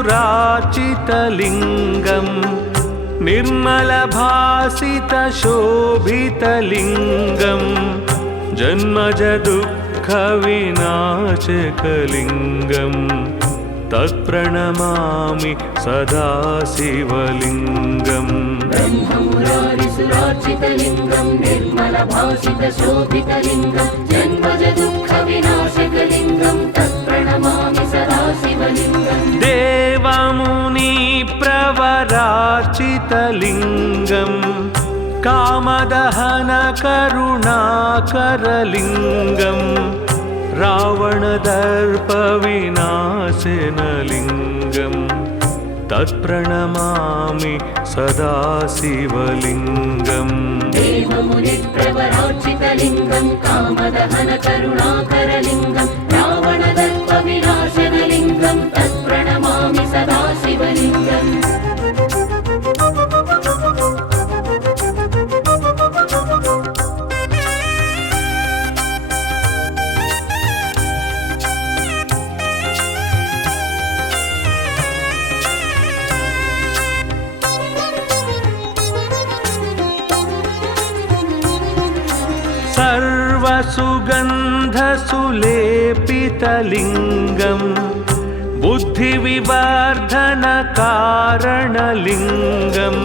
सुराचितलिङ्गम् निर्मलभासितशोभितलिङ्गम् जन्मज दुःखविनाशकलिङ्गम् तत्प्रणमामि सदा शिवलिङ्गम् ब्रह्ममुरारिसुरार्चितलिङ्गम् निर्मलभासितशोभितलिङ्गम् जन्मज दुःखविनाशकलिङ्गम् तत्प्रणमामि सदा शिवलिङ्गम् देवमुनिप्रवरार्चितलिङ्गम् कामदहनकरुणाकरलिङ्गम् रावणदर्पविनाशनलिङ्गम् तत्प्रणमामि सदा शिवलिङ्गम् देवमुनिप्रवरार्चितलिङ्गम् कामदहनकरुणाकरलिङ्गम् रावणदर्पविनाशनलिङ्गम् तत्प्रणमामि सदा शिवलिङ्गम् सर्वसुगन्धसुलेपितलिङ्गम् बुद्धिविवर्धनकारणलिङ्गम्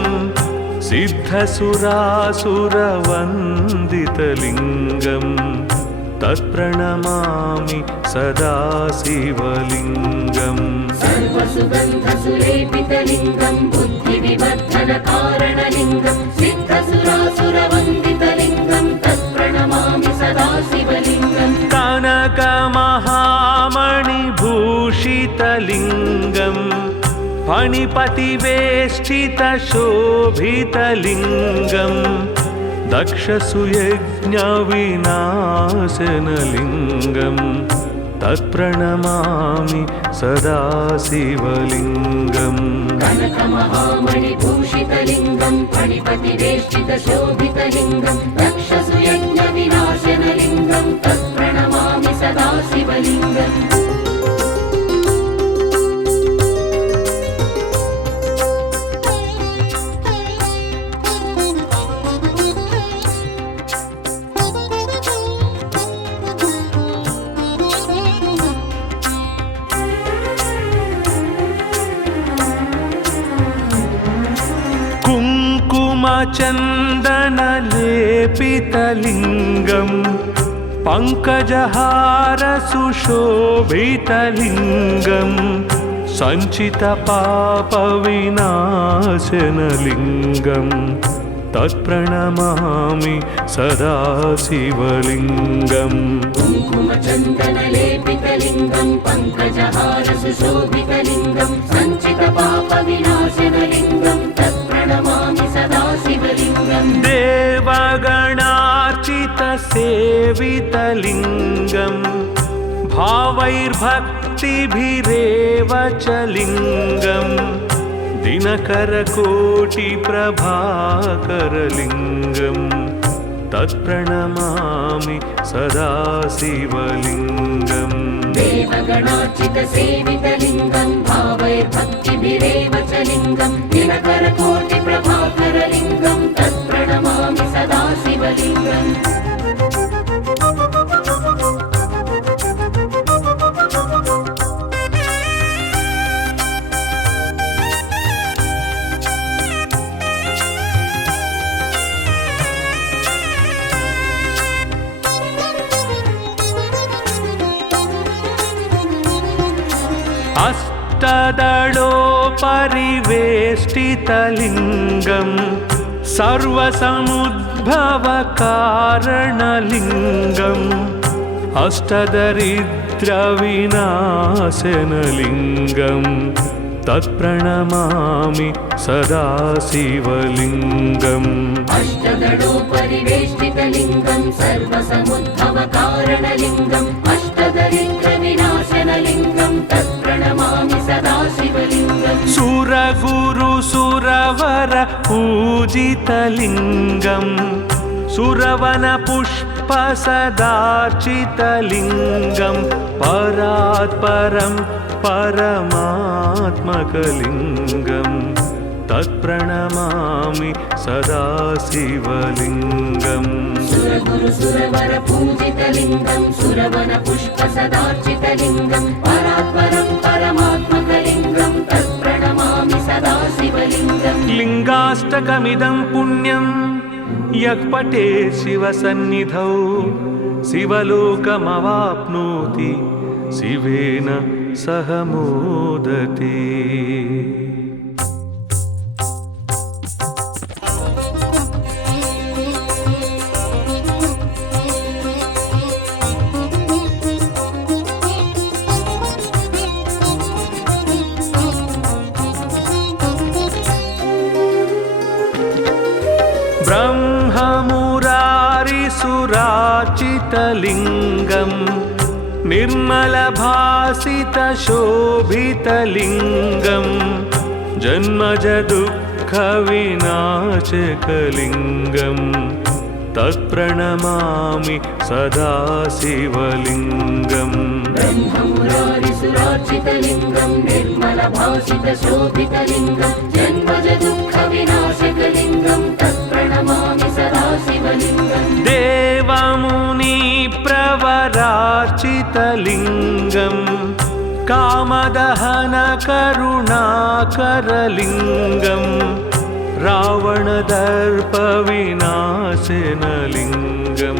सिद्धसुरासुरवन्दितलिङ्गम् तत्प्रणमामि सदा शिवलिङ्गम् सर्वसुगन्धसुलेपितलिङ्गम् बुद्धिविवर्धनकारणलिङ्गम् सिद्धसुरासुरवन्दितलिङ्गम् तत्प्रणमामि सदा शिवलिङ्गम् कनकमहामणिभूषितलिङ्गम् फणिपतिवेष्टितशोभितलिङ्गम् दक्षसुयज्ञविनाशनलिङ्गम् तत्प्रणमामि सदा शिवलिङ्गम् कनकमहामणिभूषितलिङ्गम् फणिपतिवेष्टितशोभितलिङ्गम् दक्षसुयज्ञविनाशनलिङ्गम् तत्प्रणमामि सदा शिवलिङ्गम् कुङ्कुमचन्दनलेपितलिङ्गम् पङ्कजहारसुशोभितलिङ्गम् सञ्चितपापविनाशनलिङ्गम् तत्प्रणमामि सदा शिवलिङ्गम् कुङ्कुमचन्दनलेपितलिङ्गम् पङ्कजहारसुशोभितलिङ्गम् सञ्चितपापविनाशनलिङ्गम् तत्प्रणमामि सदा शिवलिङ्गम् देवगणार्चितसेवितलिङ्गम् भावैर्भक्तिभिरेव च लिङ्गम् दिनकरकोटिप्रभाकरलिङ्गम् तत्प्रणमामि सदा शिवलिङ्गम् देवगणार्चितसेवितलिङ्गम् भावैर्भक्तिभिरेव च लिङ्गम् दिनकरकोटिप्रभाकरलिङ्गम् तत्प्रणमामि सदा शिवलिङ्गम् अष्टदलोपरिवेष्टितलिङ्गम् सर्वसमुद्भवकारणलिङ्गम् अष्टदरिद्रविनाशनलिङ्गम् तत्प्रणमामि सदा शिवलिङ्गम् अष्टदलोपरिवेष्टितलिङ्गम् सर्वसमुद्भवकारणलिङ्गम् अष्टदरिद्रविनाशनलिङ्गम् तत्प्रणमामि सदा शिवलिङ्गम् सुरगुरुसुरवर पूजितलिङ्गम् सुरवनपुष्पसदार्चितलिङ्गम् परात् परं परमात्मकलिङ्गं तत्प्रणमामि सदा शिवलिङ्गम् सुरगुरु सुरवर पूजितलिङ्गं सुरवन पुष्प सदार्चितलिङ्गं परात्परं परमात्मकलिङ्गं तत्प्रणमामि सदा शिवलिङ्गम् लिङ्गाष्टकमिदं पुण्यं यः पठेत् शिवसन्निधौ शिवलोकमवाप्नोति शिवेन सह मोदते। ब्रह्ममुरारिसुराचितलिङ्गं निर्मलभासितशोभितलिङ्गं जन्मजदुःखविनाशकलिङ्गं तत्प्रणमामि सदा शिवलिङ्गम् ब्रह्ममुरारिसुरार्चितलिङ्गं निर्मलभासितशोभितलिङ्गं जन्मजदुःखविनाशकलिङ्गं तत्प्रणमामि सदा शिवलिङ्गम् देवमुनिप्रवरार्चितलिङ्गं कामदहनकरुणाकरलिङ्गं रावणदर्पविनाशनलिङ्गं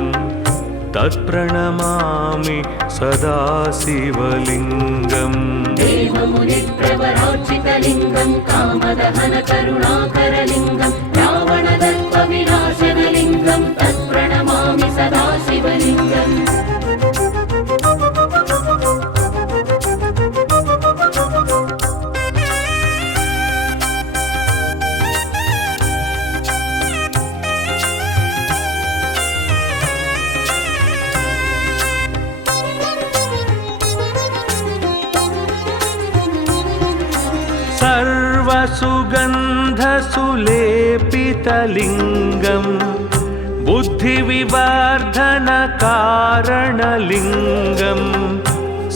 तत्प्रणमामि सदा शिवलिङ्गम् देवमुनिप्रवरार्चितलिङ्गं कामदहनकरुणाकरलिङ्गं रावणदर्पविनाशनलिङ्गं तत्प्रणमामि सदा शिवलिङ्गम् सर्वसुगन्धसुलेपितलिङ्गं बुद्धिविवर्धनकारणलिङ्गं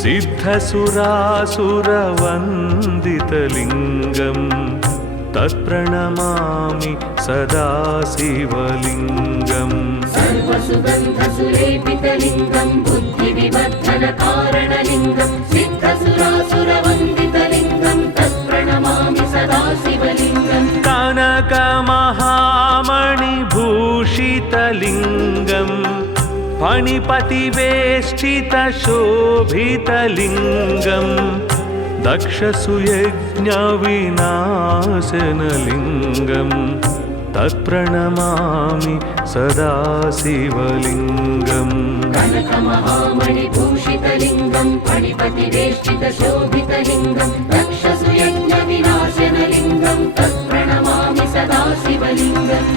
सिद्धसुरासुरवन्दितलिङ्गं तत्प्रणमामि सदा शिवलिङ्गम् सर्वसुगन्धसुलेपितलिङ्गं बुद्धिविवर्धनकारणलिङ्गं सिद्धसुरासुरवन्दितलिङ्गं तत्प्रणमामि सदा शिवलिङ्गम् कनकमहामणिभूषितलिङ्गं फणिपतिवेष्टितशोभितलिङ्गं दक्षसुयज्ञविनाशनलिङ्गं तत्प्रणमामि सदा शिवलिङ्गम् कनकमहामणिभूषितलिङ्गं फणिपतिवेष्टितशोभितलिङ्गं दक्षसुयज्ञविनाशनलिङ्गं तत्प्रणमामि सदा शिवलिङ्गम्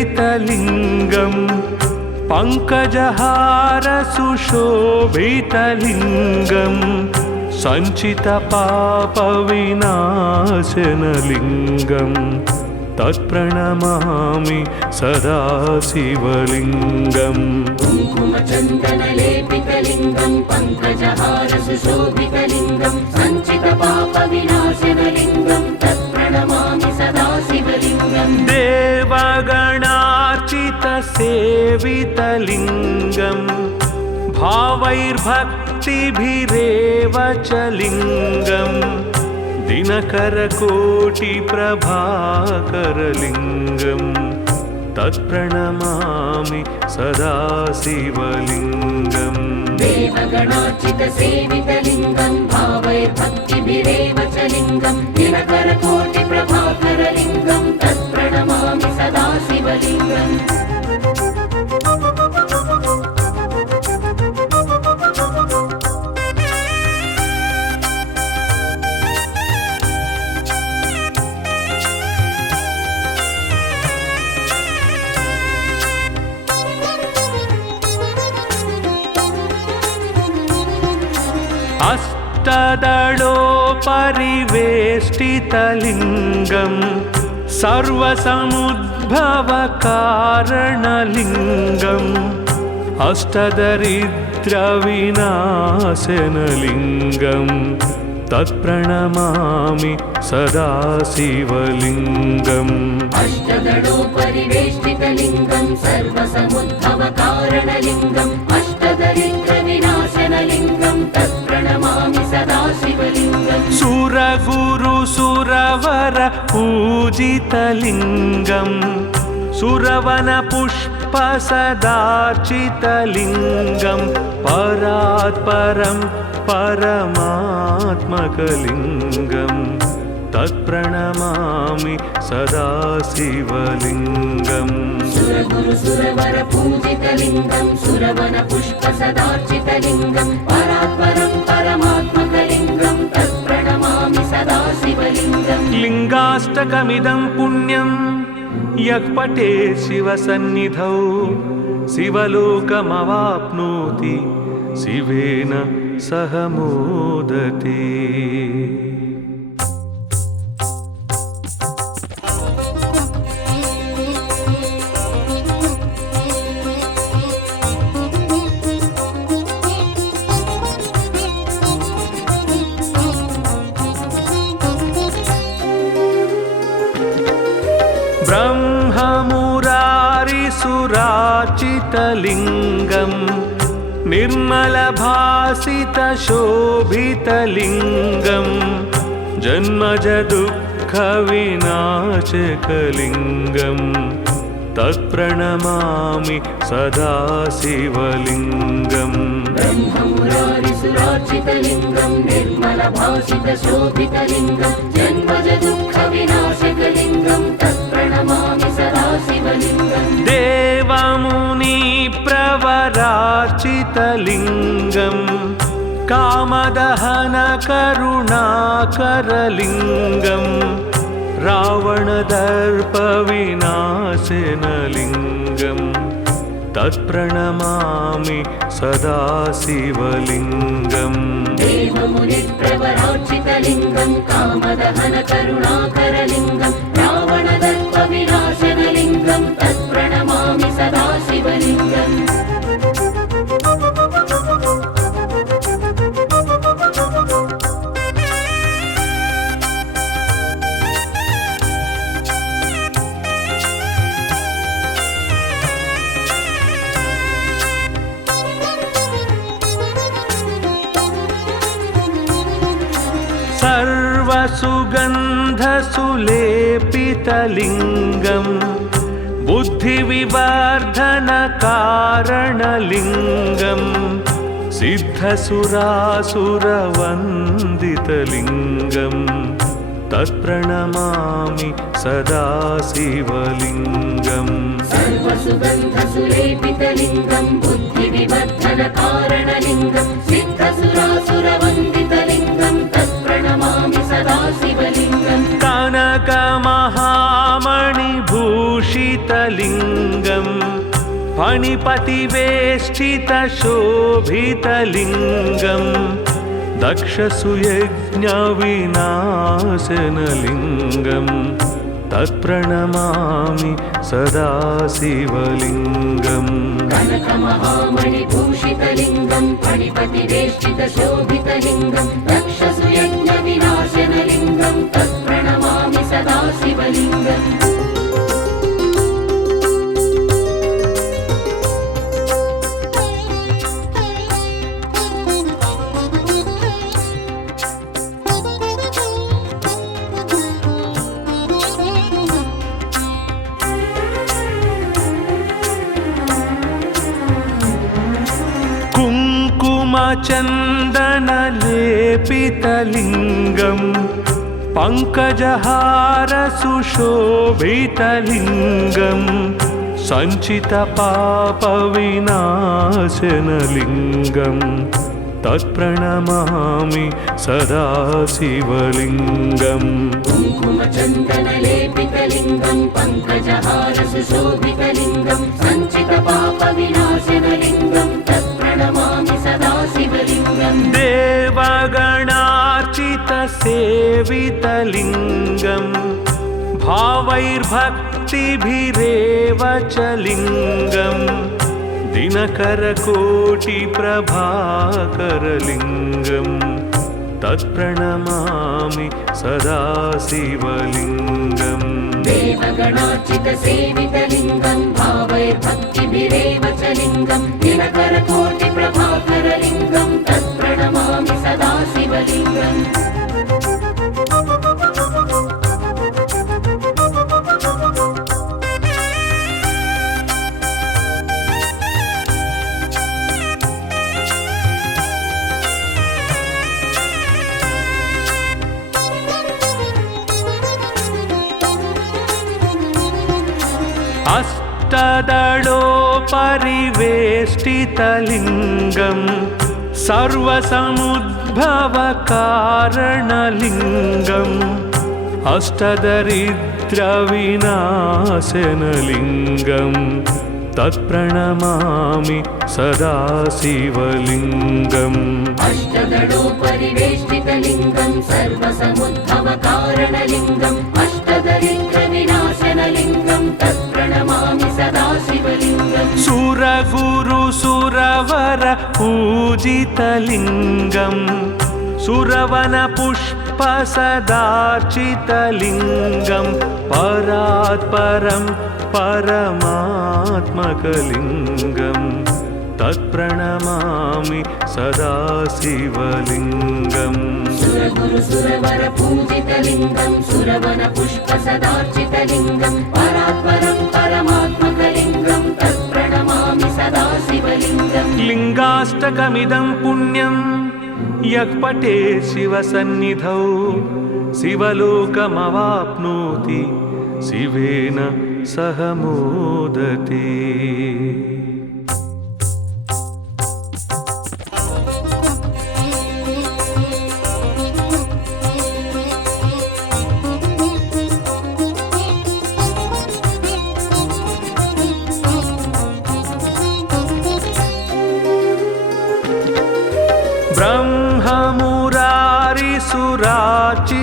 कुङ्कुमचन्दनलेपितलिङ्गं पङ्कजहारसुशोभितलिङ्गं सञ्चितपापविनाशनलिङ्गं तत्प्रणमामि सदा शिवलिङ्गम् कुङ्कुमचन्दनलेपितलिङ्गं पङ्कजहारसुशोभितलिङ्गं सञ्चितपापविनाशनलिङ्गं तत्प्रणमामि सदा शिवलिङ्गम् देवगणार्चितसेवितलिङ्गं भावैर्भक्तिभिरेव च लिङ्गं दिनकरकोटिप्रभाकरलिङ्गं तत्प्रणमामि सदा शिवलिङ्गम् देवगणार्चितसेवितलिङ्गं भावैर्भक्तिभिरेव च लिङ्गं दिनकरकोटिप्रभाकरलिङ्गं तत्प्रणमामि सदा शिवलिङ्गम् अष्टदलोपरिवेष्टितलिङ्गं सर्वसमुद्भवकारणलिङ्गम् अष्टदरिद्रविनाशनलिङ्गं तत्प्रणमामि सदा शिवलिङ्गम् अष्टदलोपरिवेष्टितलिङ्गं सर्वसमुद्भवकारणलिङ्गम् अष्टदरिद्रविनाशनलिङ्गं तत्प्रणमामि सदा शिवलिङ्गम् सुरगुरुसुरवर पूजितलिङ्गं सुरवनपुष्पसदार्चितलिङ्गं परात्परं परमात्मकलिङ्गं तत्प्रणमामि सदा शिवलिङ्गम् सुरगुरुसुरवर पूजितलिङ्गं सुरवनपुष्पसदार्चितलिङ्गं परात्परं परमात्मकलिङ्गं तत्प्रणमामि सदा शिवलिङ्गम् लिङ्गाष्टकमिदं पुण्यं यः पठेत् शिवसन्निधौ शिवलोकमवाप्नोति शिवेन सह मोदते। ब्रह्ममुरारिसुरार्चितलिङ्गं निर्मलभासितशोभितलिङ्गं जन्मजदुःखविनाशकलिङ्गं तत्प्रणमामि सदा शिवलिङ्गम् ब्रह्ममुरारिसुरार्चितलिङ्गं निर्मलभासितशोभितलिङ्गं जन्मजदुःखविनाशकलिङ्गं तत्प्रणमामि सदा शिवलिङ्गम् देवमुनिप्रवरार्चितलिङ्गं कामदहनकरुणाकरलिङ्गं रावणदर्पविनाशनलिङ्गं तत्प्रणमामि सदा शिवलिङ्गम् देवमुनिप्रवरार्चितलिङ्गं कामदहनकरुणाकरलिङ्गं रावणदर्पविनाशनलिङ्गं तत्प्रणमामि सदा शिवलिङ्गम् सर्वसुगन्धसुलेपितलिङ्गं बुद्धिविवर्धनकारणलिङ्गं सिद्धसुरासुरवन्दितलिङ्गं तत्प्रणमामि सदा शिवलिङ्गम् सर्वसुगन्धसुलेपितलिङ्गं बुद्धिविवर्धनकारणलिङ्गं सिद्धसुरासुरवन्दितलिङ्गं तत्प्रणमामि सदा शिवलिङ्गम् कनकमहामणिभूषितलिङ्गं फणिपतिवेष्टितशोभितलिङ्गं दक्षसुयज्ञविनाशनलिङ्गं तत्प्रणमामि सदा शिवलिङ्गम् कनकमहामणिभूषितलिङ्गं फणिपतिवेष्टितशोभितलिङ्गं दक्षसुयज्ञविनाशनलिङ्गं तत्प्रणमामि सदा शिवलिङ्गम् कुङ्कुमचन्दनलेपितलिङ्गं पङ्कजहारसुशोभितलिङ्गं सञ्चितपापविनाशनलिङ्गं तत्प्रणमामि सदा शिवलिङ्गम् कुङ्कुमचन्दनलेपितलिङ्गं पङ्कजहारसुशोभितलिङ्गं सञ्चितपापविनाशनलिङ्गं तत्प्रणमामि सदा शिवलिङ्गम् देवा सेवितलिङ्गम् भावैर्भक्तिभिरेव च लिङ्गम् दिनकरकोटिप्रभाकरलिङ्गम् तत्प्रणमामि सदा शिवलिङ्गम् देवगणार्चितसेवितलिङ्गम् भावैर्भक्तिभिरेव च लिङ्गम् दिनकरकोटिप्रभाकरलिङ्गम् तत्प्रणमामि सदा शिवलिङ्गम् अष्टदलोपरिवेष्टितलिङ्गम् सर्वसमुद्भवकारणलिङ्गम् अष्टदरिद्रविनाशनलिङ्गम् तत्प्रणमामि सदा शिवलिङ्गम् अष्टदलोपरिवेष्टितलिङ्गम् सर्वसमुद्भवकारणलिङ्गम् अष्टदरिद्रविनाशनलिङ्गम् तत्प्रणमामि सदा शिवलिङ्गम् सुरगुरुसुरवर पूजितलिङ्गम् सुरवनपुष्पसदार्चितलिङ्गम् परात्परं परमात्मकलिङ्गम् तत्प्रणमामि सदा शिवलिङ्गम् सुरगुरुसुरवर पूजितलिङ्गम् सुरवनपुष्पसदार्चितलिङ्गम् परात्परं परमात्मकलिङ्गम् तत्प्रणमामि सदा शिवलिङ्गम् लिङ्गाष्टकमिदं पुण्यं यः पठेत् शिवसन्निधौ शिवलोकमवाप्नोति शिवेन सह मोदते।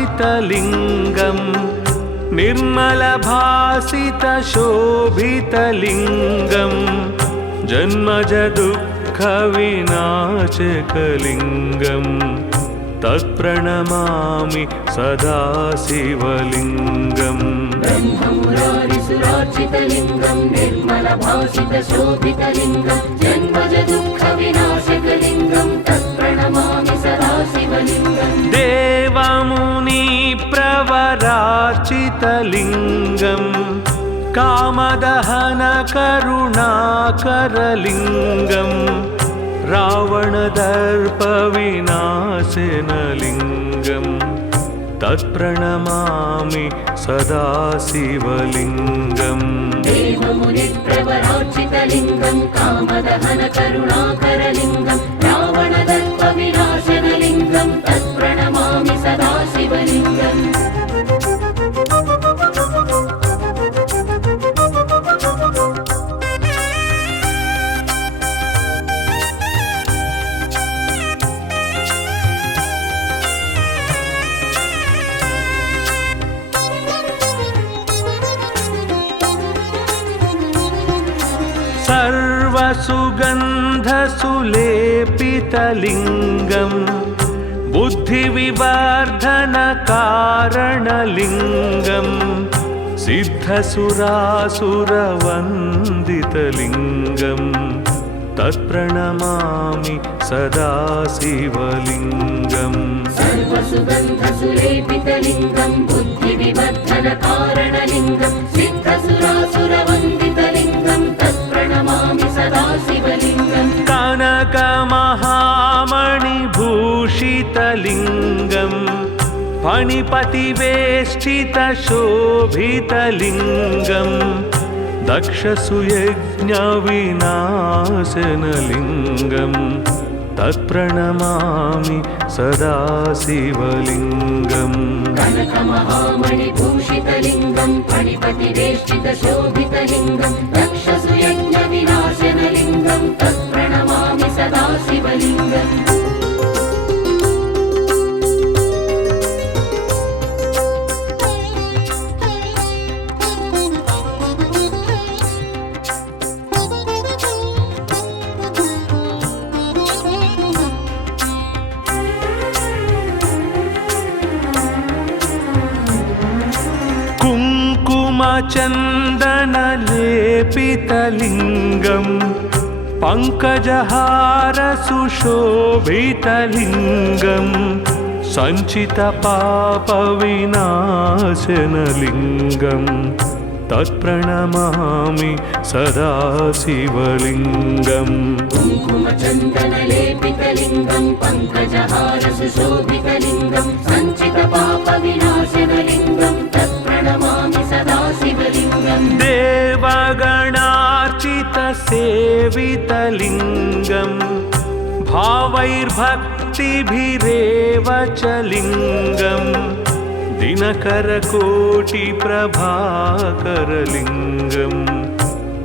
ब्रह्ममुरारिसुरार्चितलिङ्गम् निर्मलभासितशोभितलिङ्गम् जन्मजदुःखविनाशकलिङ्गम् तत्प्रणमामि सदा शिवलिङ्गम् ब्रह्ममुरारिसुरार्चितलिङ्गम् निर्मलभासितशोभितलिङ्गम् जन्मजदुःखविनाशकलिङ्गम् तत्प्रणमामि सदा शिवलिङ्गम् देवमुनिप्रवरार्चितलिङ्गम् कामदहनकरुणाकरलिङ्गम् रावणदर्पविनाशनलिङ्गम् तत्प्रणमामि सदा शिवलिङ्गम् देवमुनिप्रवरार्चितलिङ्गम् कामदहनकरुणाकरलिङ्गम् रावणदर्पविनाशनलिङ्गम् तत्प्रणमामि सदा शिवलिङ्गम् सर्वसुगन्धसुलेपितलिङ्गम् बुद्धिविवर्धनकारणलिङ्गम् सिद्धसुरासुरवन्दितलिङ्गम् तत्प्रणमामि सदा शिवलिङ्गम् सर्वसुगन्धसुलेपितलिङ्गम् बुद्धिविवर्धनकारणलिङ्गम् सिद्धसुरासुरवन्दितलिङ्गम् तत्प्रणमामि सदा शिवलिङ्गम् कनकमहामणिभूषितलिङ्गम् फणिपतिवेष्टितशोभितलिङ्गम् दक्षसुयज्ञविनाशनलिङ्गम् तत्प्रणमामि सदा शिवलिङ्गम् कनकमहामणिभूषितलिङ्गम् फणिपतिवेष्टितशोभितलिङ्गम् दक्षसुयज्ञविनाशनलिङ्गम् तत्प्रणमामि सदा शिवलिङ्गम् कुङ्कुमचन्दनलेपितलिङ्गं पङ्कजहारसुशोभितलिङ्गं सञ्चितपापविनाशनलिङ्गं तत्प्रणमामि सदा शिवलिङ्गम् कुङ्कुमचन्दनलेपितलिङ्गं पङ्कजहारसुशोभितलिङ्गं सञ्चितपापविनाशनलिङ्गं तत्प्रणमामि सदा शिवलिङ्गम् देवगणार्चितसेवितलिङ्गं भावैर्भक्तिभिरेव च लिङ्गम् दिनकरकोटिप्रभाकरलिङ्गं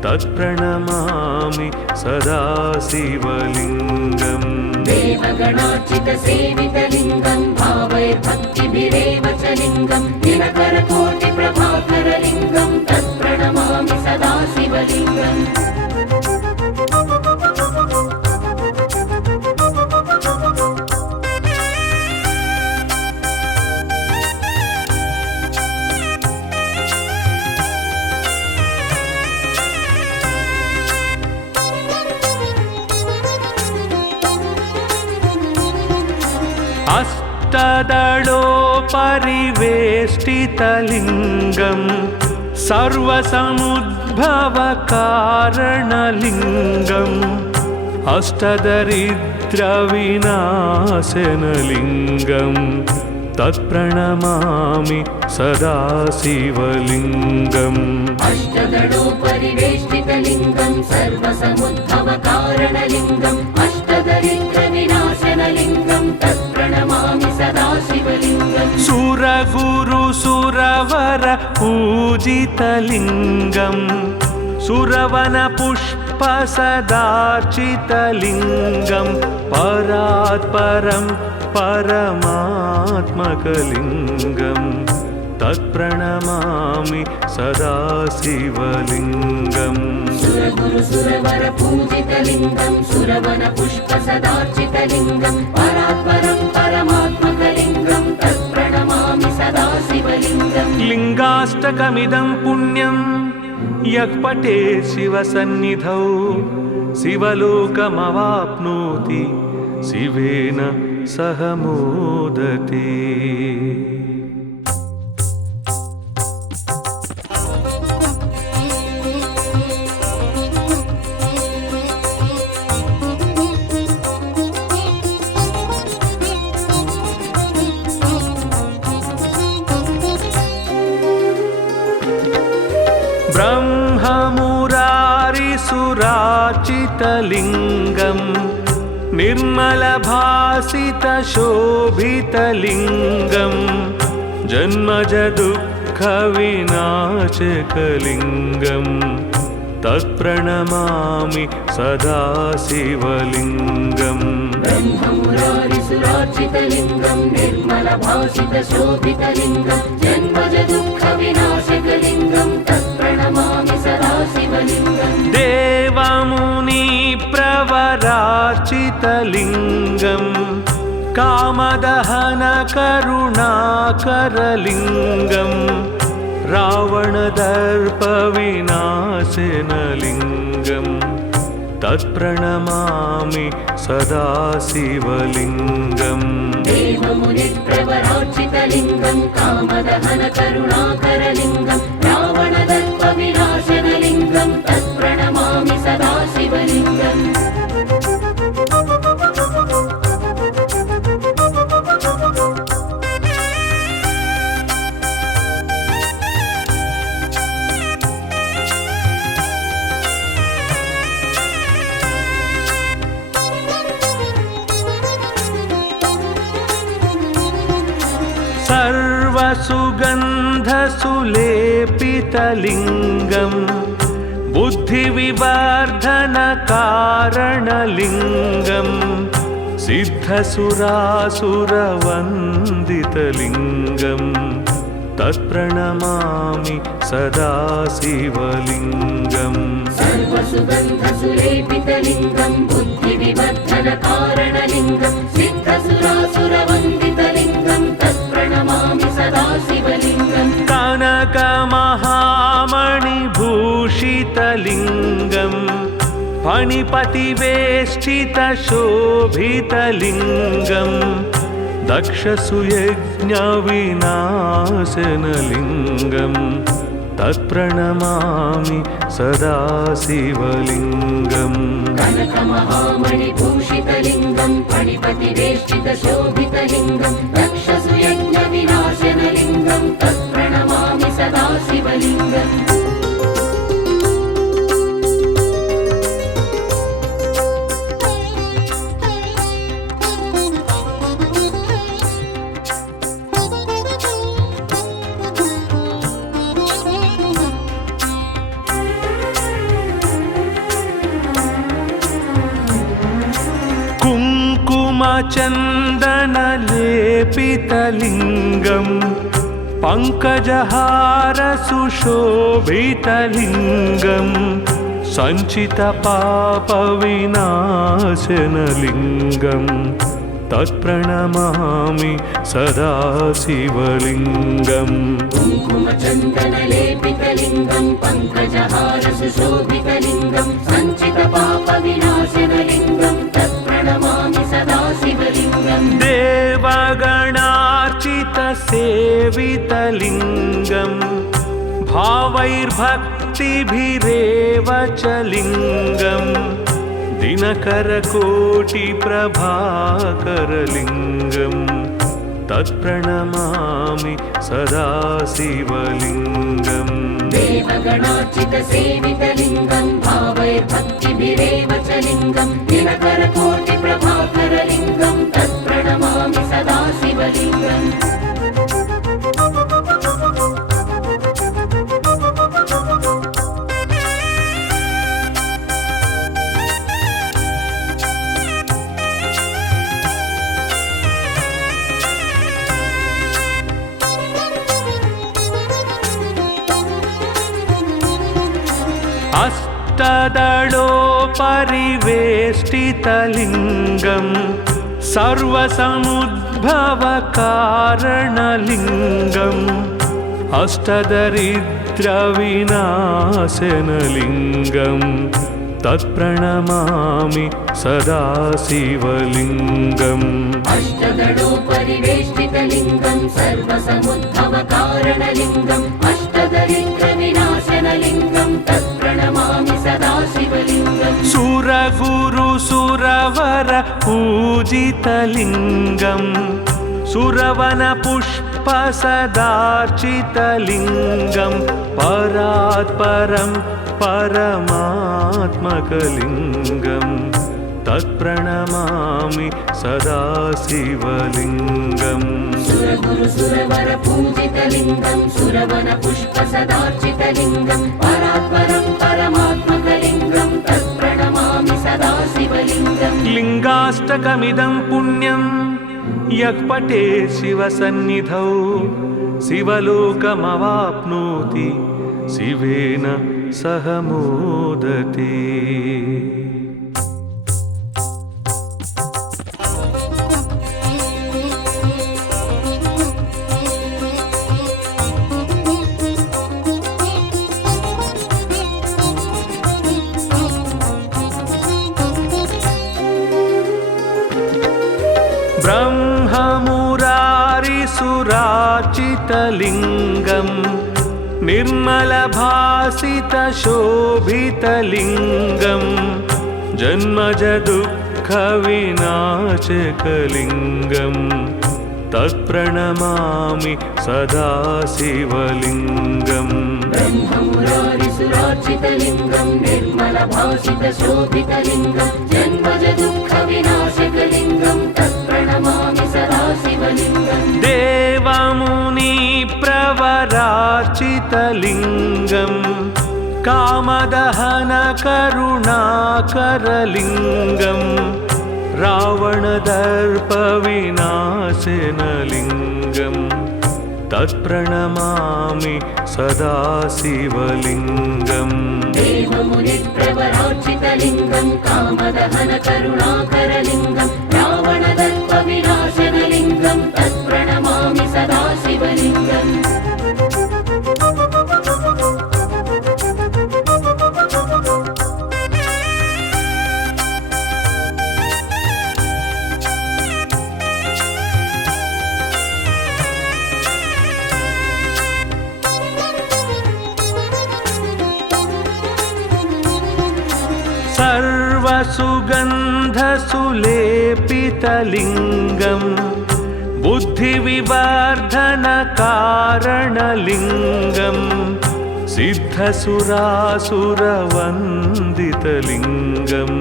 तत्प्रणमामि सदा शिवलिङ्गम् देवगणार्चितसेवितलिङ्गं भावैर्भक्तिभिरेव च लिङ्गं दिनकरकोटिप्रभाकरलिङ्गं तत्प्रणमामि सदा शिवलिङ्गम् अष्टदलोपरिवेष्टितलिङ्गं सर्वसमुद्भवकारणलिङ्गम् अष्टदरिद्रविनाशनलिङ्गं तत्प्रणमामि सदा शिवलिङ्गम् अष्टदलोपरिवेष्टितलिङ्गं सर्वसमुद्भवकारणलिङ्गम् अष्टदरिद्रविनाशनलिङ्गं तत्प्रणमामि सदा शिवलिङ्गम् सुरगुरुसुरवर पूजितलिङ्गं सुरवनपुष्पसदार्चितलिङ्गं परात्परं परमात्मकलिङ्गं तत्प्रणमामि सदा शिवलिङ्गम् सुरगुरुसुरवर पूजितलिङ्गं सुरवनपुष्पसदार्चितलिङ्गं परात्परं परमात्मकलिङ्गं तत्प्रणमामि सदा शिवलिङ्गम् लिङ्गाष्टकमिदं पुण्यं यः पठेत् शिवसन्निधौ शिवलोकमवाप्नोति शिवेन सह मोदते। ब्रह्ममुरारिसुरार्चितलिङ्गं निर्मलभासितशोभितलिङ्गं जन्मजदुःखविनाशकलिङ्गं तत्प्रणमामि सदा शिवलिङ्गम् ब्रह्ममुरारिसुरार्चितलिङ्गं निर्मलभासितशोभितलिङ्गं जन्मजदुःखविनाशकलिङ्गं तत्प्रणमामि सदा शिवलिङ्गम् देवमुनिप्रवरार्चितलिङ्गं कामदहनकरुणाकरलिङ्गं रावणदर्पविनाशनलिङ्गं तत्प्रणमामि सदा शिवलिङ्गम् देवमुनिप्रवरार्चितलिङ्गं कामदहनकरुणाकरलिङ्गं रावणदर्पविनाशनलिङ्गं तत्प्रणमामि सदा शिवलिङ्गम् सर्वसुगन्धसुलेपितलिङ्गं बुद्धिविवर्धनकारणलिङ्गं सिद्धसुरासुरवन्दितलिङ्गं तत्प्रणमामि सदा शिवलिङ्गम् सर्वसुगन्धसुलेपितलिङ्गं बुद्धिविवर्धनकारणलिङ्गं सिद्धसुरासुरवन्दितलिङ्गं तत्प्रणमामि सदा शिवलिङ्गम् कनकमहामृगराजितलिङ्गं लिङ्गम् फणिपतिवेष्टितशोभितलिङ्गम् दक्षसुयज्ञविनाशनलिङ्गम् तत्प्रणमामि सदा शिवलिङ्गम् कनकमहामणिभूषितलिङ्गम् फणिपतिवेष्टितशोभितलिङ्गम् दक्षसुयज्ञविनाशनलिङ्गम् तत्प्रणमामि सदा शिवलिङ्गम् कुङ्कुमचन्दनलेपितलिङ्गम् पङ्कजहारसुशोभितलिङ्गम् सञ्चितपापविनाशनलिङ्गम् तत्प्रणमामि सदा शिवलिङ्गम् कुङ्कुमचन्दनलेपितलिङ्गम् पङ्कजहारसुशोभितलिङ्गम् सञ्चितपापविनाशनलिङ्गम् तत्प्रणमामि सदा शिवलिङ्गम् देवगणार्चितसेवितलिङ्गम् भावैर्भक्तिभिरेव च लिङ्गम् दिनकरकोटिप्रभाकरलिङ्गम् तत्प्रणमामि सदा शिवलिङ्गम् देवगणार्चितसेवितलिङ्गम् भावैर्भक्तिभिरेव च लिङ्गम् दिनकरकोटिप्रभाकरलिङ्गम् तत्प्रणमामि सदा शिवलिङ्गम् अष्टदलोपरिवेष्टितलिङ्गम् सर्वसमुद्भवकारणलिङ्गम् अष्टदरिद्रविनाशनलिङ्गम् तत्प्रणमामि सदा शिवलिङ्गम् अष्टदलोपरिवेष्टितलिङ्गम् सर्वसमुद्भवकारणलिङ्गम् अष्टदरिद्रविनाशनलिङ्गम् तत्प्रणमामि सदा शिवलिङ्गम् सुरगुरुसुरवर पूजितलिङ्गम् सुरवनपुष्पसदार्चितलिङ्गम् परात्परं परमात्मकलिङ्गम् तत्प्रणमामि सदा शिवलिङ्गम् सुरगुरुसुरवर पूजितलिङ्गम् सुरवनपुष्पसदार्चितलिङ्गम् परात्परं परमात्मकलिङ्गम् तत्प्रणमामि सदा शिवलिङ्गम् लिङ्गाष्टकमिदं पुण्यं यः पठेत् शिवसन्निधौ शिवलोकमवाप्नोति शिवेन सह मोदते। ब्रह्ममुरारिसुरार्चितलिङ्गम् निर्मलभासितशोभितलिङ्गम् जन्मजदुःखविनाशकलिङ्गम् तत्प्रणमामि सदा शिवलिङ्गम् ब्रह्ममुरारिसुरार्चितलिङ्गम् निर्मलभासितशोभितलिङ्गम् जन्मजदुःखविनाशकलिङ्गम् तत्प्रणमामि सदा शिवलिङ्गम् देवमुनिप्रवरार्चितलिङ्गम् कामदहनकरुणाकरलिङ्गम् रावणदर्पविनाशनलिङ्गम् तत्प्रणमामि सदा शिवलिङ्गम् देवमुनिप्रवरार्चितलिङ्गम् कामदहनकरुणाकरलिङ्गम् रावणदर्पविनाशनलिङ्गम् तत्प्रणमामि सदा शिवलिङ्गम् सुगन्धसुलेपितलिङ्गम् बुद्धिविवर्धनकारणलिङ्गम् सिद्धसुरासुरवन्दितलिङ्गम्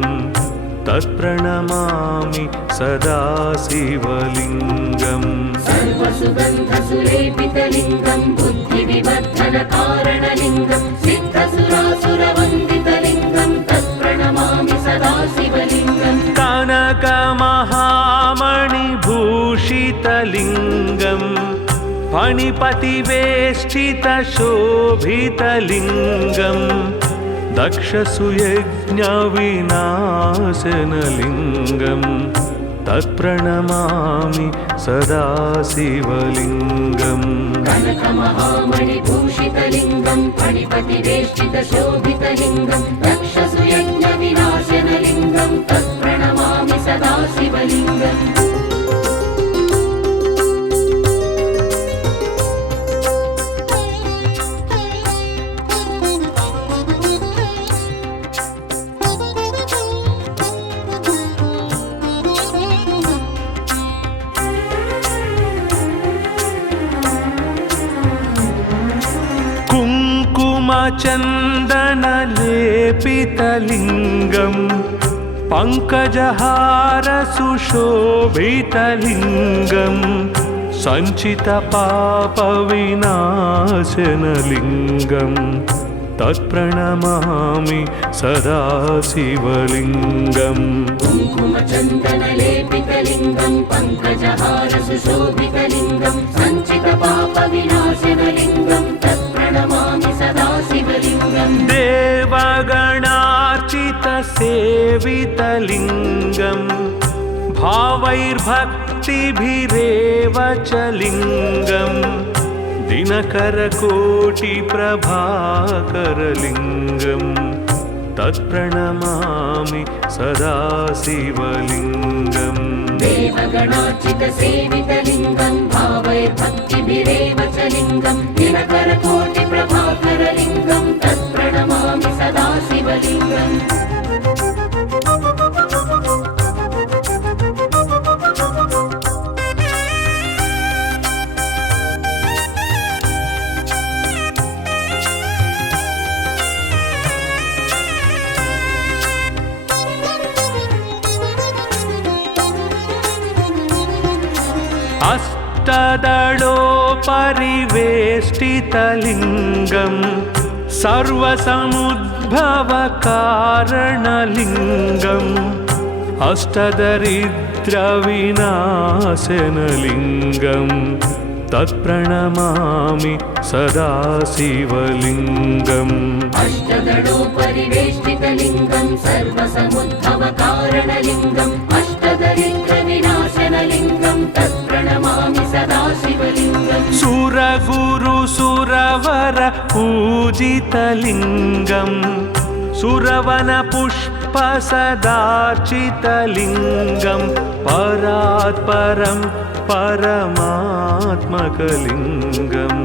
तत्प्रणमामि सदा शिवलिङ्गम् सर्वसुगन्धसुलेपितलिङ्गम् बुद्धिविवर्धनकारणलिङ्गम् सिद्धसुरासुरवन्दितलिङ्गम् तत्प्रणमामि सदा शिवलिङ्गम् कनकमहामणिभूषितलिङ्गम् फणिपतिवेष्टितशोभितलिङ्गम् दक्षसुयज्ञविनाशनलिङ्गम् तत्प्रणमामि सदा शिवलिङ्गम् कनकमहामणिभूषितलिङ्गम् फणिपतिवेष्टितशोभितलिङ्गम् दक्षसुयज्ञविनाशनलिङ्गम् तत्प्रणमामि सदा शिवलिङ्गम् कुङ्कुमचन्दनलेपितलिङ्गम् पङ्कजहारसुशोभितलिङ्गम् सञ्चितपापविनाशनलिङ्गम् तत्प्रणमामि सदा शिवलिङ्गम् कुङ्कुमचन्दनलेपितलिङ्गम् पङ्कजहारसुशोभितलिङ्गम् सञ्चितपापविनाशनलिङ्गम् तत्प्रणमामि सदा शिवलिङ्गम् देवगणार्चितसेवितलिङ्गम् भावैर्भक्तिभिरेव च लिङ्गम् दिनकरकोटिप्रभाकरलिङ्गम् तत्प्रणमामि सदा शिवलिङ्गम् देवगणार्चितसेवितलिङ्गम् भावैर्भक्तिभिरेव च लिङ्गम् दिनकरकोटिप्रभाकरलिङ्गम् तत्प्रणमामि सदा शिवलिङ्गम् अष्टदलोपरिवेष्टितलिङ्गम् सर्वसमुद्भवकारणलिङ्गम् अष्टदरिद्रविनाशनलिङ्गम् तत्प्रणमामि सदा शिवलिङ्गम् अष्टदलोपरिवेष्टितलिङ्गम् सर्वसमुद्भवकारणलिङ्गम् अष्टदरिद्रविनाशनलिङ्गम् तत्प्रणमामि सदा शिवलिङ्गम् सुरगुरुसुरवर पूजितलिङ्गम् सुरवनपुष्पसदार्चितलिङ्गम् परात्परम् परमात्मकलिङ्गम्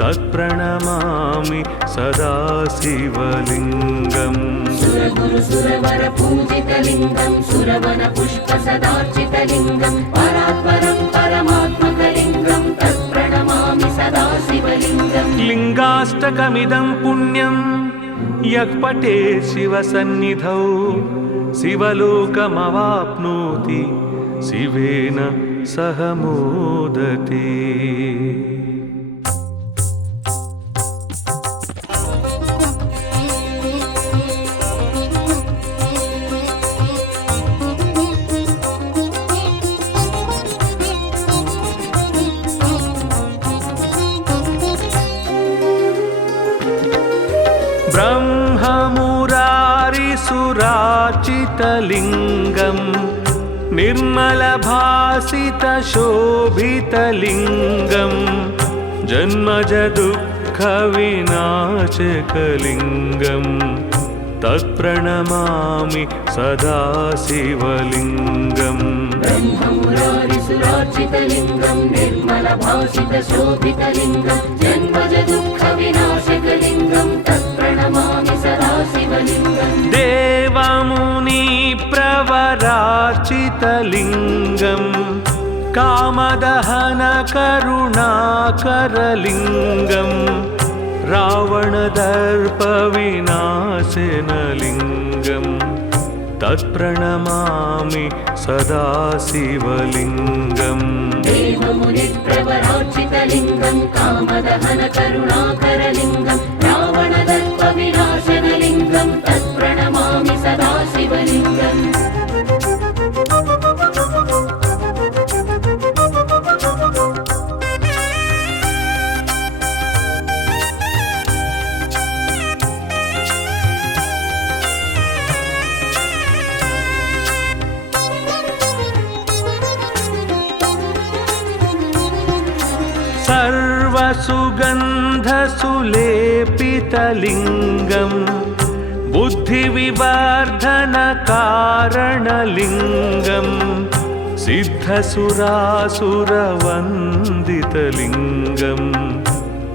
तत्प्रणमामि सदा शिवलिङ्गम् सुरगुरुसुरवर पूजितलिङ्गम् सुरवनपुष्पसदार्चितलिङ्गम् परात्परम् परमात्मकलिङ्गम् तत्प्रणमामि सदा शिवलिङ्गम् लिङ्गाष्टकमिदं पुण्यं यः पठेत् शिवसन्निधौ शिवलोकमवाप्नोति शिवेन सह मोदते। ब्रह्ममुरारिसुरार्चितलिङ्गम् निर्मलभासितशोभितलिङ्गम् जन्मजदुःखविनाशकलिङ्गम् तत्प्रणमामि सदा शिवलिङ्गम् ब्रह्ममुरारिसुरार्चितलिङ्गम् निर्मलभासितशोभितलिङ्गम् जन्मजदुःखविनाशकलिङ्गम् तत्प्रणमामि सदा शिवलिङ्गम् देवमुनि सदाशिवलिङ्गं कामदहनकरुणाकरलिङ्गं रावणदर्पविनाशनलिङ्गं तत्प्रणमामि सदा शिवलिङ्गम् देवमुनिप्रवरार्चितलिङ्गं कामदहनकरुणाकरलिङ्गं रावणदर्पविनाशनलिङ्गं तत्प्रणमामि सदा शिवलिङ्गम् सर्वसुगन्धसुलेपितलिङ्गं बुद्धिविवर्धनकारणलिङ्गं सिद्धसुरासुरवन्दितलिङ्गं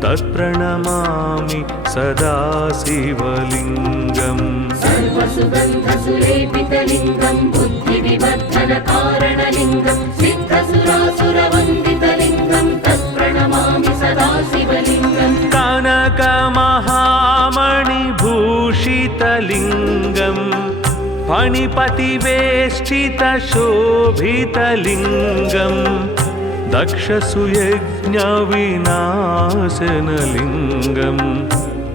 तत्प्रणमामि सदा शिवलिङ्गम् सर्वसुगन्धसुलेपितलिङ्गं बुद्धिविवर्धनकारणलिङ्गं सिद्धसुरासुरवन्दितलिङ्गं तत्प्रणमामि सदा शिवलिङ्गम् कनकमहामणिभूषितलिङ्गं फणिपतिवेष्टितशोभितलिङ्गं दक्षसुयज्ञविनाशनलिङ्गं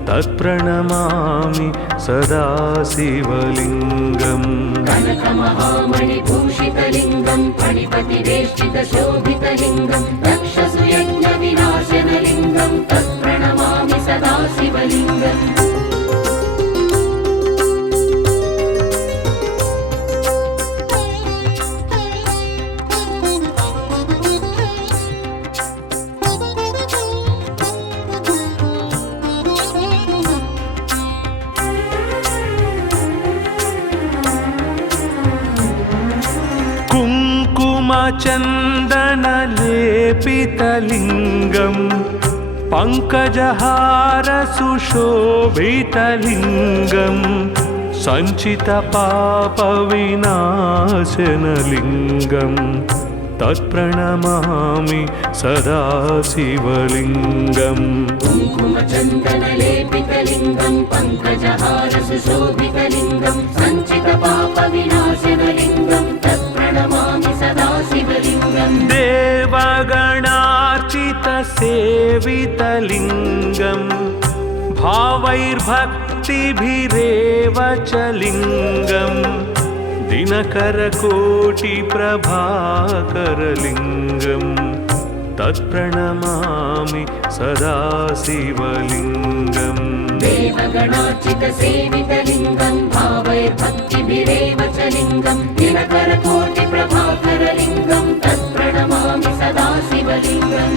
तत्प्रणमामि सदा शिवलिङ्गम् कनकमहामणिभूषितलिङ्गं फणिपतिवेष्टितशोभितलिङ्गं दक्षसुयज्ञविनाशनलिङ्गं तत्प्रणमामि सदा शिवलिङ्गम् कुङ्कुमचन्दनलेपितलिङ्गं पङ्कजहारसुशोभितलिङ्गं सञ्चितपापविनाशनलिङ्गं तत्प्रणमामि सदा शिवलिङ्गम् कुङ्कुमचन्दनलेपितलिङ्गं पङ्कजहारसुशोभितलिङ्गं सञ्चितपापविनाशनलिङ्गं तत्प्रणमामि सदा शिवलिङ्गम् देवगणार्चितसेवितलिङ्गं भावैर्भक्तिभिरेव च लिङ्गं दिनकरकोटिप्रभाकरलिङ्गं तत्प्रणमामि सदा शिवलिङ्गम् देवगणार्चितसेवितलिङ्गं भावैर्भक्तिभिरेव च लिङ्गं दिनकरकोटिप्रभाकरलिङ्गं तत्प्रणमामि सदा शिवलिङ्गम्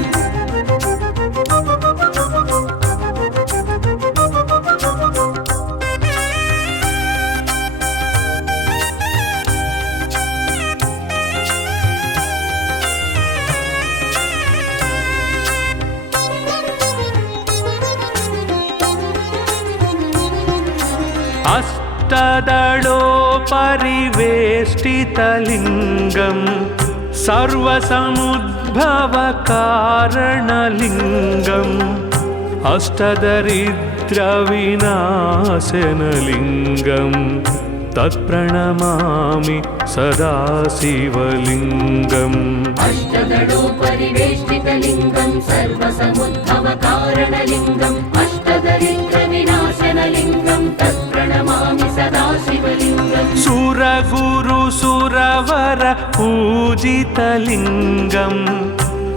अष्टदलोपरिवेष्टितलिङ्गं सर्वसमुद्भवकारणलिङ्गम् अष्टदरिद्रविनाशनलिङ्गं तत्प्रणमामि सदा शिवलिङ्गम् अष्टदलोपरिवेष्टितलिङ्गं सर्वसमुद्भवकारणलिङ्गम् अष्टदरिद्रविनाशनलिङ्गं तत्प्रणमामि सदा शिवलिङ्गम् सुरगुरुसुरवर पूजितलिङ्गं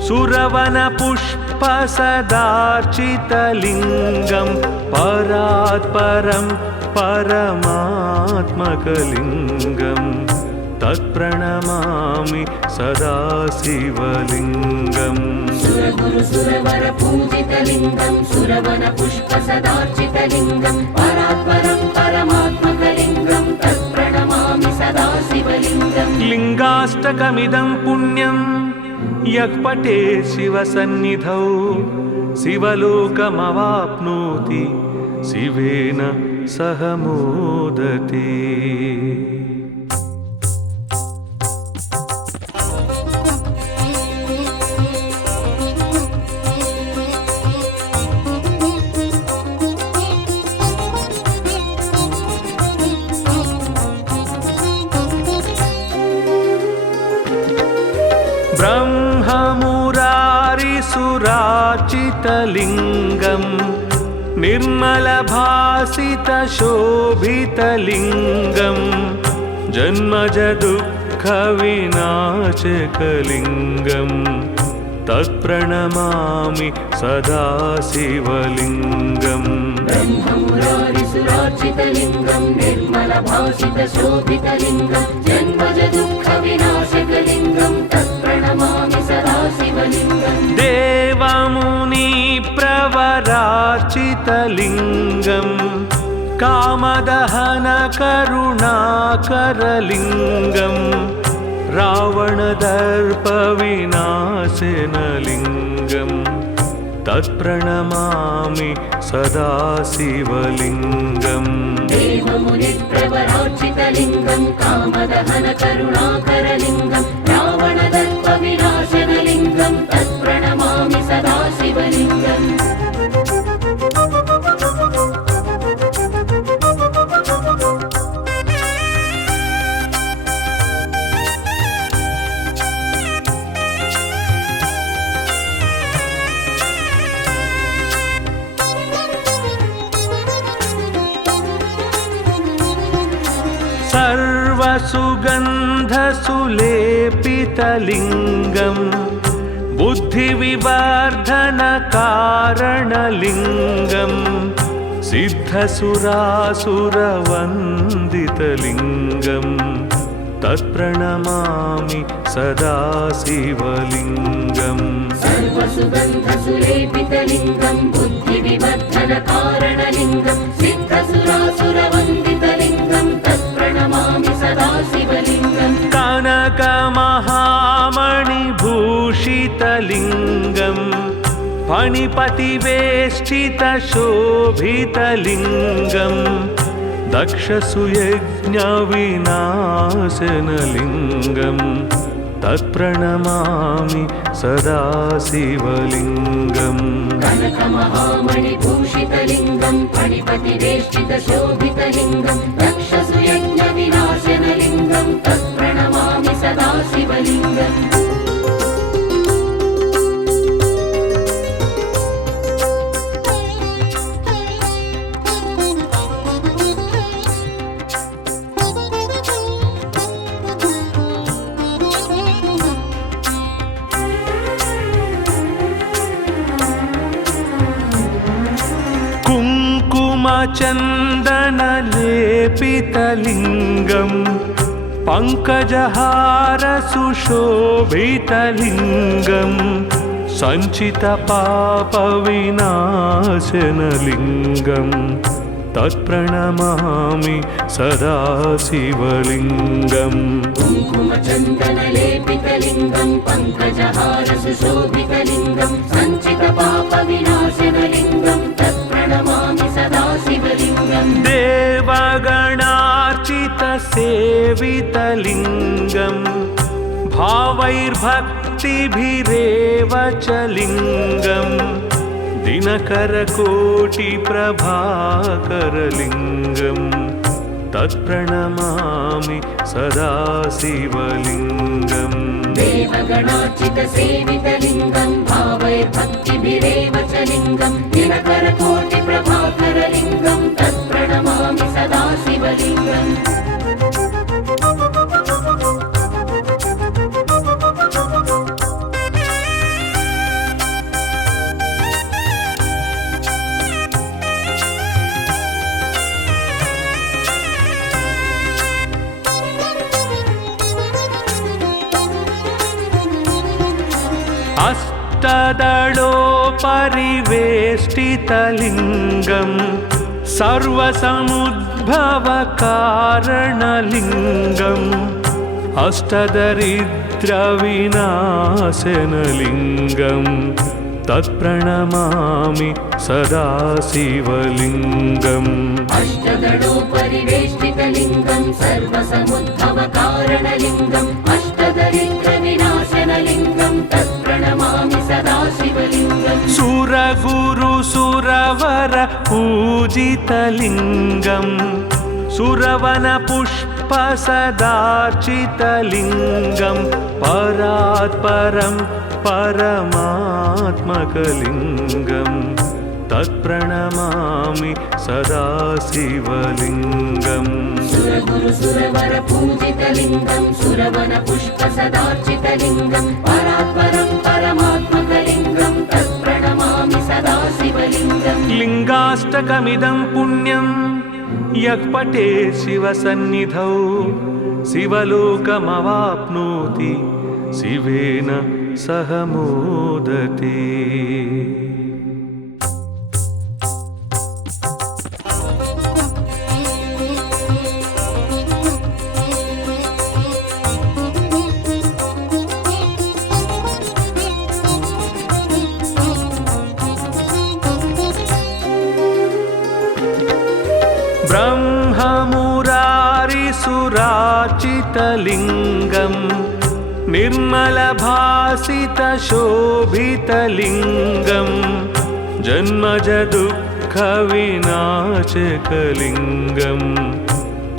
सुरवनपुष्पसदार्चितलिङ्गं परात्परं परमात्मकलिङ्गं तत्प्रणमामि सदा शिवलिङ्गम् सुरगुरुसुरवर पूजितलिङ्गं सुरवनपुष्पसदार्चितलिङ्गं परात्परं परमात्मकलिङ्गं तत्प्रणमामि सदा शिवलिङ्गम् लिङ्गाष्टकमिदं पुण्यं यः पठेत् शिवसन्निधौ शिवलोकमवाप्नोति शिवेन सह मोदते। सुराचितलिङ्गम् निर्मलभासितशोभितलिङ्गम् जन्मज दुःखविनाशकलिङ्गम् तत्प्रणमामि सदा शिवलिङ्गम् ब्रह्ममुरारिसुरार्चितलिङ्गं निर्मलभासितशोभितलिङ्गं जन्मज दुःखविनाशकलिङ्गं तत्प्रणमामि सदा शिवलिङ्गम् देवमुनिप्रवरार्चितलिङ्गम् कामदहनकरुणाकरलिङ्गम् रावणदर्पविनाशनलिङ्गम् तत्प्रणमामि सदा शिवलिङ्गम् देवमुनिप्रवरार्चितलिङ्गं कामदहनकरुणाकरलिङ्गं रावणदर्पविनाशनलिङ्गं तत्प्रणमामि सदा शिवलिङ्गम् सर्वसुगन्धसुलेपितलिङ्गम् बुद्धिविवर्धनकारणलिङ्गम् सिद्धसुरासुरवन्दितलिङ्गम् तत्प्रणमामि सदा शिवलिङ्गम् सर्वसुगन्धसुलेपितलिङ्गं बुद्धिविवर्धनकारणलिङ्गं सिद्धसुरासुरवन्दितलिङ्गं तत्प्रणमामि सदा शिवलिङ्गम् कनकमहामणिभूषितलिङ्गम् फणिपतिवेष्टितशोभितलिङ्गम् दक्षसुयज्ञविनाशनलिङ्गम् तत्प्रणमामि सदा शिवलिङ्गम् कनकमहामणिभूषितलिङ्गं फणिपतिवेष्टितशोभितलिङ्गं दक्षसुयज्ञविनाशनलिङ्गं तत्प्रणमामि सदा शिवलिङ्गम् कुङ्कुमचन्दनलेपितलिङ्गम् पङ्कजहारसुशोभितलिङ्गम् सञ्चितपापविनाशनलिङ्गम् तत्प्रणमामि सदा शिवलिङ्गम् कुङ्कुमचन्दनलेपितलिङ्गं पङ्कजहारसुशोभितलिङ्गं सञ्चितपापविनाशनलिङ्गं तत्प्रणमामि सदा शिवलिङ्गम् देवगणार्चितसेवितलिङ्गम् भावैर्भक्तिभिरेव च लिङ्गम् दिनकरकोटिप्रभाकरलिङ्गम् तत्प्रणमामि सदा शिवलिङ्गम् देवगणार्चितसेवितलिङ्गं भावैर्भक्तिभिरेव च लिङ्गं दिनकरकोटिप्रभाकरलिङ्गं तत्प्रणमामि सदा शिवलिङ्गम् अष्टदलोपरिवेष्टितलिङ्गम् सर्वसमुद्भवकारणलिङ्गम् अष्टदरिद्रविनाशनलिङ्गम् तत्प्रणमामि सदा शिवलिङ्गम् अष्टदलोपरिवेष्टितलिङ्गं सर्वसमुद्भवकारणलिङ्गम् अष्टदरिद्रविनाशनलिङ्गं तत्प्रणमामि सदा शिवलिङ्गम् सुरगुरुसुरवर पूजितलिङ्गम् सुरवनपुष्पसदार्चितलिङ्गम् परात् परं परमात्मकलिङ्गं तत्प्रणमामि सदा शिवलिङ्गम् सुरगुरु सुरवर पूजितलिङ्गं सुरवन पुष्प सदार्चितलिङ्गं परात्परं परमात्मकलिङ्गं तत्प्रणमामि सदा शिवलिङ्गम् लिङ्गाष्टकमिदं पुण्यं यः पठेत् शिवसन्निधौ शिवलोकमवाप्नोति शिवेन सह मोदते। ब्रह्ममुरारिसुराचितलिङ्गं निर्मलभासितशोभितलिङ्गं जन्मजदुःखविनाशकलिङ्गं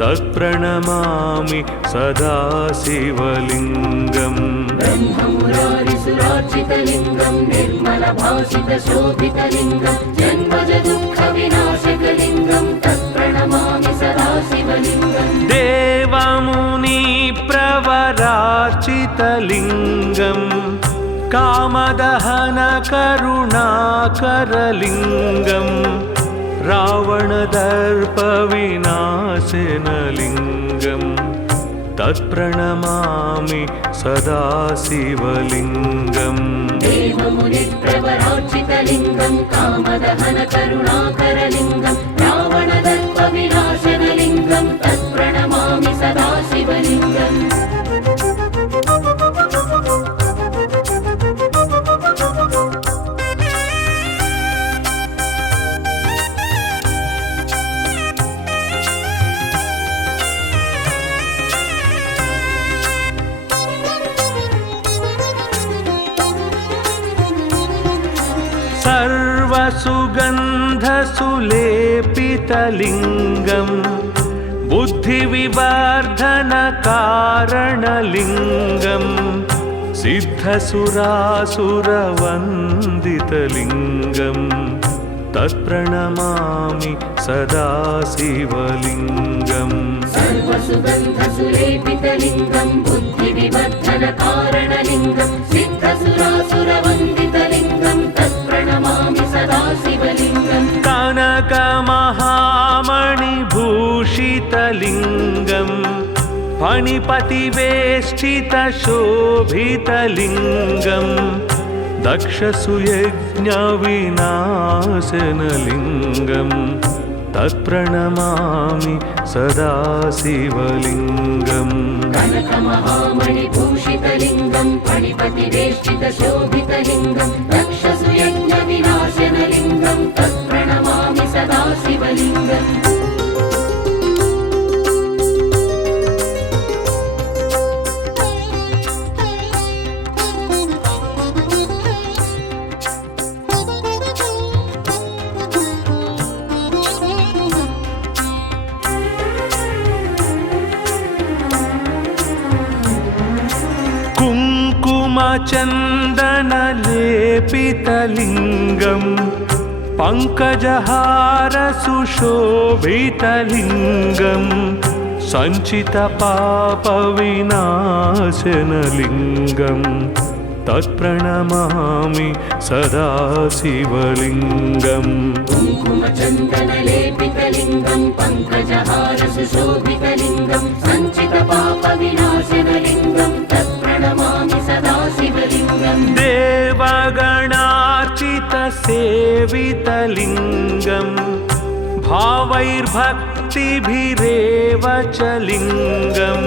तत्प्रणमामि सदा शिवलिङ्गम् ब्रह्ममुरारिसुरार्चितलिङ्गं निर्मलभासितशोभितलिङ्गं जन्मजदुःखविनाशकलिङ्गं तत्प्रणमामि सदा शिवलिङ्गम् देवमुनिप्रवरार्चितलिङ्गं कामदहनकरुणाकरलिङ्गं रावणदर्पविनाशनलिङ्गं तत्प्रणमामि सदा शिवलिङ्गम् देवमुनिप्रवरार्चितलिङ्गं कामदहनकरुणाकरलिङ्गं रावणदर्पविनाशनलिङ्गं तत्प्रणमामि सदा शिवलिङ्गम् सर्वसुगन्धसुलेपितलिङ्गं बुद्धिविवर्धनकारणलिङ्गं सिद्धसुरासुरवन्दितलिङ्गं तत्प्रणमामि सदा शिवलिङ्गम् सर्वसुगन्धसुलेपितलिङ्गं बुद्धिविवर्धनकारणलिङ्गं सिद्धसुरासुरवन्दितलिङ्गं तत्प्रणमामि सदा शिवलिङ्गम् कनकमहामणिभूषितलिङ्गं फणिपतिवेष्टितशोभितलिङ्गं दक्षसुयज्ञविनाशनलिङ्गं तत्प्रणमामि सदा शिवलिङ्गम् कनकमहामणिभूषितलिङ्गं फणिपतिवेष्टितशोभितलिङ्गं दक्षसुयज्ञविनाशनलिङ्गं तत्प्रणमामि सदा शिवलिङ्गम् कुङ्कुमचन्दनलेपितलिङ्गं पङ्कजहारसुशोभितलिङ्गं सञ्चितपापविनाशनलिङ्गं तत्प्रणमामि सदा शिवलिङ्गम् कुङ्कुमचन्दनलेपितलिङ्गं पङ्कजहारसुशोभितलिङ्गं सञ्चितपापविनाशनलिङ्गं तत्प्रणमामि सदा शिवलिङ्गम् देवगणार्चितसेवितलिङ्गं भावैर्भक्तिभिरेव च लिङ्गं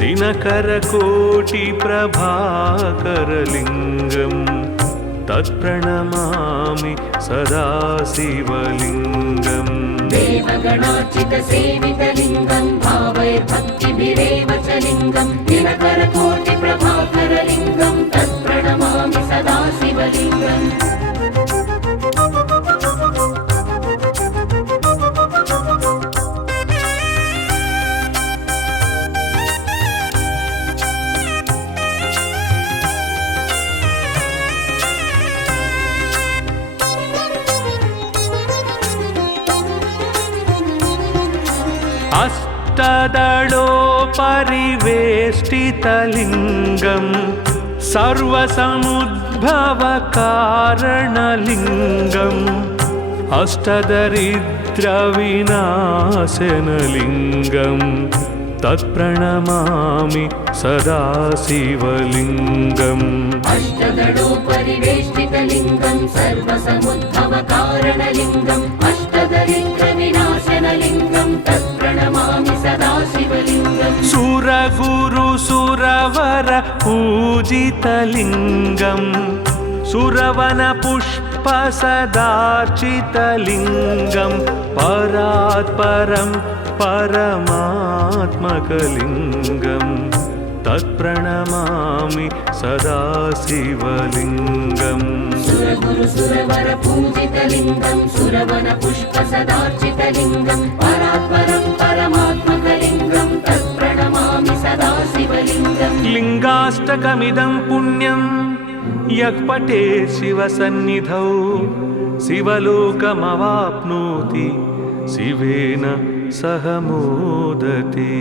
दिनकरकोटिप्रभाकरलिङ्गं तत्प्रणमामि सदा शिवलिङ्गम् देवगणार्चितसेवितलिङ्गं भावैर्भक्तिभिरेव च लिङ्गं दिनकरकोटिप्रभाकरलिङ्गं तत्प्रणमामि सदा शिवलिङ्गम् अष्टदलोपरिवेष्टितलिङ्गम् सर्वसमुद्भवकारणलिङ्गम् अष्टदरिद्रविनाशनलिङ्गम् तत्प्रणमामि सदा शिवलिङ्गम् अष्टदलोपरिवेष्टितलिङ्गं सर्वसमुद्भवकारणलिङ्गम् अष्टदरिद्रविनाशनलिङ्गं तत्प्रणमामि सदा शिवलिङ्गम् सुरगुरुसुरवर पूजितलिङ्गम् सुरवनपुष्पसदार्चितलिङ्गम् परात्परं परमात्मकलिङ्गम् तत्प्रणमामि सदा शिवलिङ्गम् सुरगुरुसुरवर पूजितलिङ्गं सुरवनपुष्पसदार्चितलिङ्गं परात्परं परमात्मकलिङ्गं तत्प्रणमामि सदा शिवलिङ्गम् लिङ्गाष्टकमिदं पुण्यं यः पठेत् शिवसन्निधौ शिवलोकमवाप्नोति शिवेन सह मोदते।